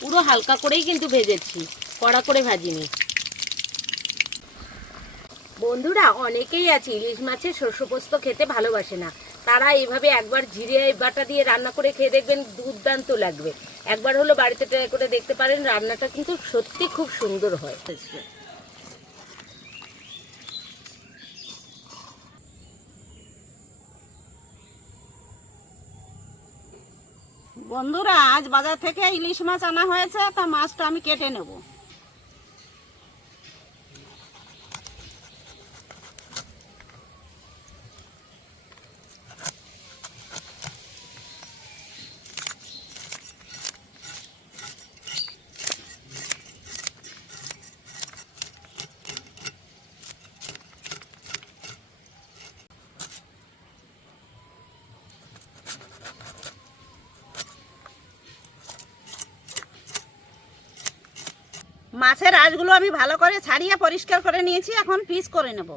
পুরো হালকা করেই কিন্তু ভেজেছি, কড়া করে ভাজিনি। বন্ধুরা, অনেকেই আছে ইলিশ মাছের শস্য পোস্ত খেতে ভালোবাসে না, তারা এইভাবে একবার জিরে বাটা দিয়ে রান্না করে খেয়ে দেখবেন, দুর্দান্ত লাগবে। একবার হলো বাড়িতে ট্রাই করে দেখতে পারেন, রান্নাটা কিন্তু সত্যি খুব সুন্দর হয়। বন্ধুরা, আজ বাজার থেকে ইলিশ মাছ আনা হয়েছে, তা মাছটা আমি কেটে নেব। মাছের আঁশগুলো আমি ভালো করে ছাড়িয়ে পরিষ্কার করে নিয়েছি, এখন পিস করে নেব।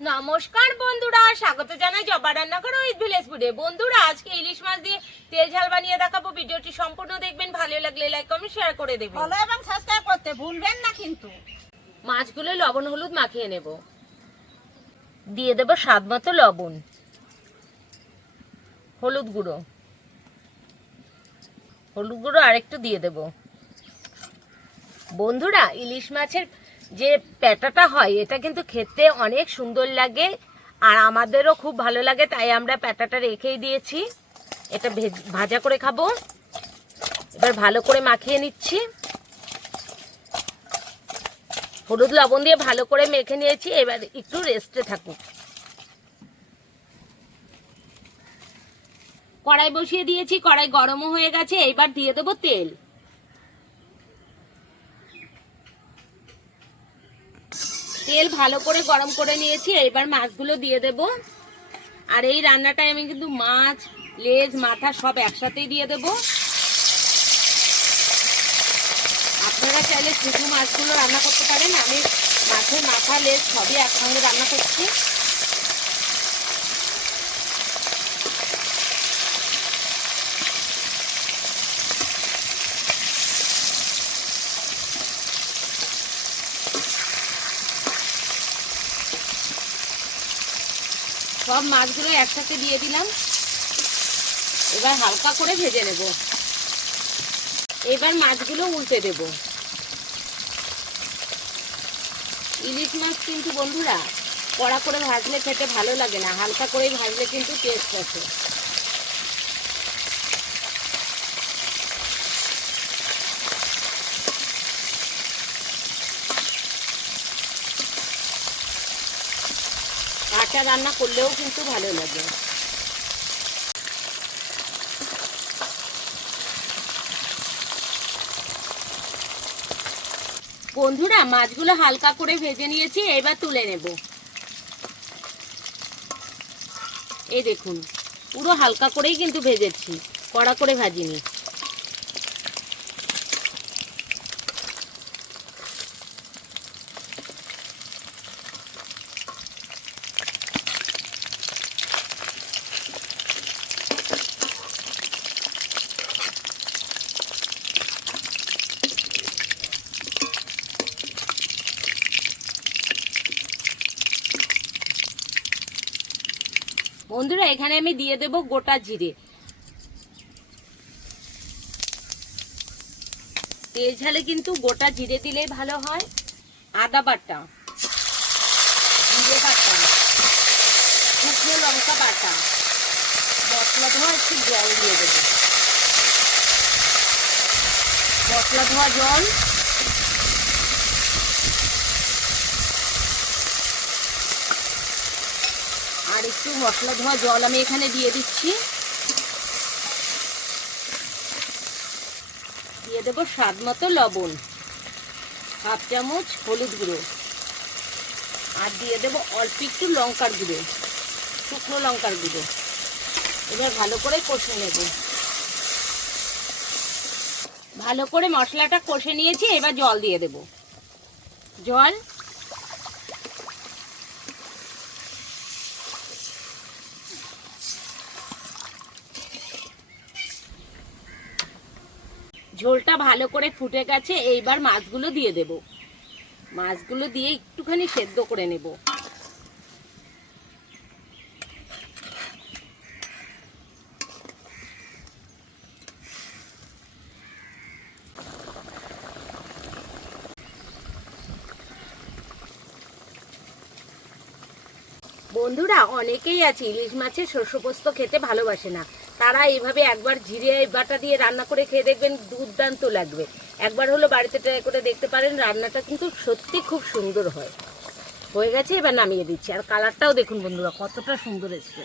নমস্কার বন্ধুরা, স্বাগত জানাই জবা রান্নাঘর উইথ ভিলেজ ফুডে। বন্ধুরা, আজকে ইলিশ মাছ দিয়ে তেল ঝাল বানিয়ে দেখাবো। ভিডিওটি সম্পূর্ণ দেখবেন, ভালো লাগলে লাইক কমেন্ট শেয়ার করে দেবেন। ফলো এবং সাবস্ক্রাইব করতে ভুলবেন না কিন্তু। মাছগুলো লবণ হলুদ মাখিয়ে নেব। দিয়ে দেব স্বাদ মতো লবণ, হলুদ গুঁড়ো আরেকটু দিয়ে দেব। বন্ধুরা, ইলিশ মাছের যে পেটাটা হয়, এটা কিন্তু খেতে অনেক সুন্দর লাগে আর আমাদেরও খুব ভালো লাগে, তাই আমরা পেটাটা রেখেই দিয়েছি। এটা ভাজা করে খাবো। এবার ভালো করে মাখিয়ে নিচ্ছি। হলুদ লবণ দিয়ে ভালো করে মেখে নিয়েছি, এবার একটু রেস্টে থাকুক। কড়াই বসিয়ে দিয়েছি, কড়াই গরমও হয়ে গেছে। এবার দিয়ে দেবো তেল। তেল ভালো করে গরম করে নিয়েছি, এবার মাছগুলো দিয়ে দেব। আর এই রান্নাটায় আমি কিন্তু মাছ, লেজ, মাথা সব একসাথেই দিয়ে দেব। আপনারা চাইলে শুধু মাছগুলো রান্না করতে পারেন, আমি মাছের মাথা, লেজ সবই একসঙ্গে রান্না করছি। সব মাছগুলো একসাথে দিয়ে দিলাম। এবার হালকা করে ভেজে নেব। এবার মাছগুলো উল্টে দেব। ইলিশ মাছ কিন্তু বন্ধুরা কড়া করে ভাজলে খেতে ভালো লাগে না, হালকা করে ভাজলে কিন্তু টেস্ট আছে। কাঁচা রান্না করলেও কিন্তু ভালো লাগে। বন্ধুরা, মাছগুলো হালকা করে ভেজে নিয়েছি, এবার তুলে নেব। এই দেখুন, পুরো হালকা করেই কিন্তু ভেজেছি, কড়া করে ভাজিনি। বন্ধুরা, এখানে আমি দিয়ে দেব গোটা জিরে। তেল ঝালে কিন্তু গোটা জিরে দিলেই ভালো হয়। আদা বাটা, জিরে বাটা, শুকনো লঙ্কা বাটা, মশলা ধোয়া একটু জল দিয়ে দেব। মশলা ধোয়া জল, একটু মশলা ধোয়া জল আমি এখানে দিয়ে দিচ্ছি। দিয়ে দেবো স্বাদ মতো লবণ, হাফ চামচ হলুদ গুঁড়ো, আর দিয়ে দেবো অল্প একটু লঙ্কার গুঁড়ো, শুকনো লঙ্কার গুঁড়ো। এবার ভালো করে কষে নেব। ভালো করে মশলাটা কষে নিয়েছি, এবার জল দিয়ে দেব। জল ঝোলটা ভালো করে ফুটে গেছে, এইবার মাছগুলো দিয়ে দেব। মাছগুলো দিয়ে একটুখানি সেদ্ধ করে নেব। বন্ধুরা, অনেকেই আছে ইলিশ মাছের শস্য পোস্ত খেতে ভালোবাসে না। তারা এইভাবে একবার জিরে বাটা দিয়ে রান্না করে খেয়ে দেখবেন, দুর্দান্ত লাগবে। একবার হলো বাড়িতে ট্রাই করে দেখতে পারেন, রান্নাটা কিন্তু সত্যি খুব সুন্দর হয়। হয়ে গেছে, এবার নামিয়ে দিচ্ছি। আর কালারটাও দেখুন বন্ধুরা, কতটা সুন্দর এসছে।